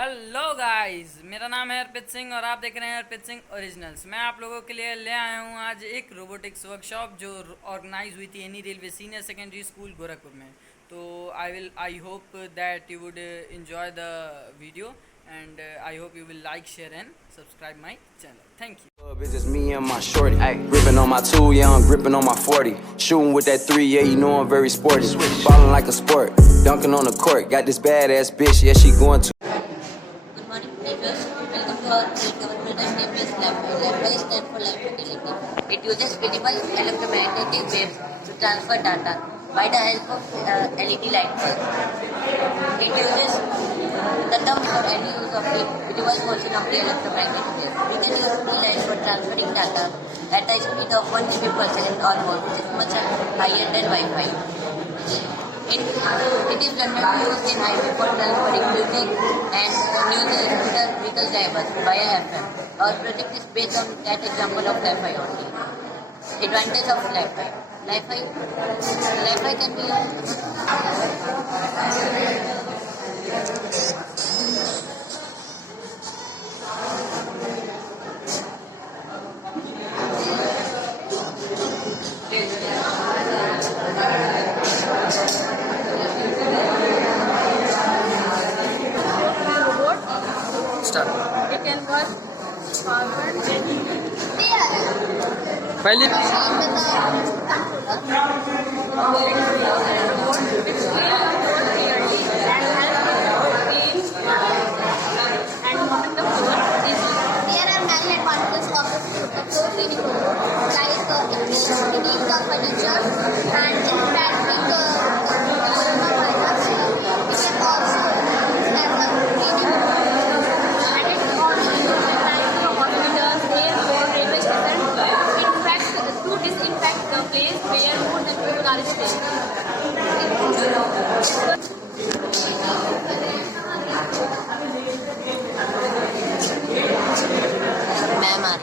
Hello guys, मेरा नाम है अर्पित सिंह और आप देख रहे हैं अर्पित सिंह ओरिजिनल्स। मैं आप लोगों के लिए ले आया हूँ आज एक रोबोटिक्स वर्कशॉप जो ऑर्गेनाइज हुई थी any railway senior secondary school Gorakhpur में। तो I hope that you would enjoy the video and I hope you will like, share and subscribe my channel. Thank you. It's just me and my shorty. Ay, gripping on my 2, yeah, I'm gripping on my 40. Shooting with that 3, yeah, you know I'm very sporty. Ballin' like a sport, dunking on the court. Got this badass bitch, yeah, she going to. Good morning, teachers. Welcome to our state government activities lab. Lab stands for life utility. It uses visible electromagnetic waves to transfer data by the help of LED light bulbs. It uses the term for any use of the visible portion of the electromagnetic wave. We can use the light for transferring data at a speed of 1 GB per second or more, which is much higher than Wi-Fi. It is generally used in highway for transferring music and news to vehicle drivers via FM. Our project is based on that example of Wi-Fi only. Advantage of Wi-Fi. Wi-Fi can be Start. It can work forward. पहले And moving the floor easily. There are many advantages of the floor cleaning robot, like it cleans the furniture and interacting coronavirus. It can also use as a cleaning robot. And it also uses like the hospitals, airport, railway stations. In fact, to disinfect the place where more than people are staying. ma'am are.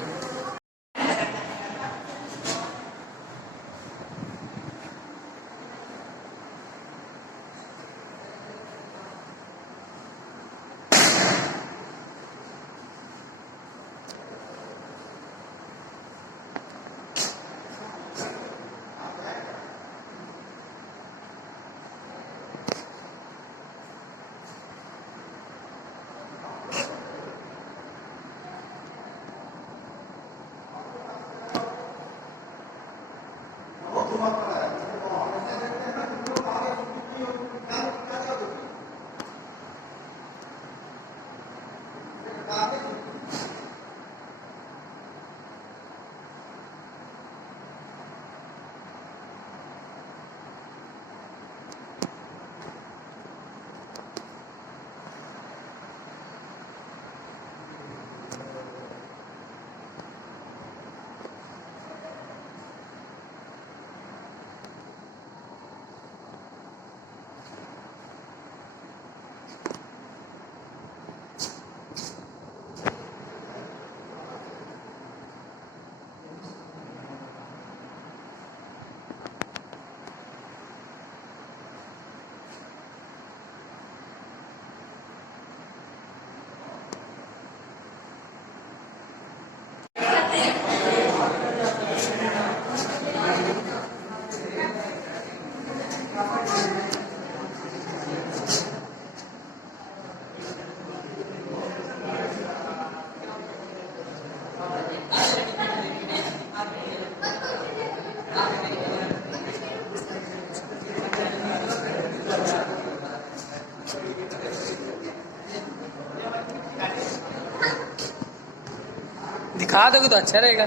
दिखा दोगे तो अच्छा रहेगा।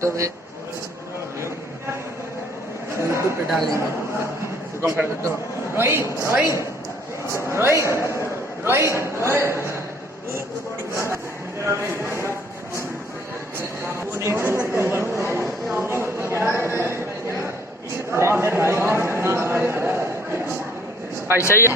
तो फिर YouTube पे डालेंगे। कम कर दो। रोहित रोहित रोहित रोहित ऐसा ही है।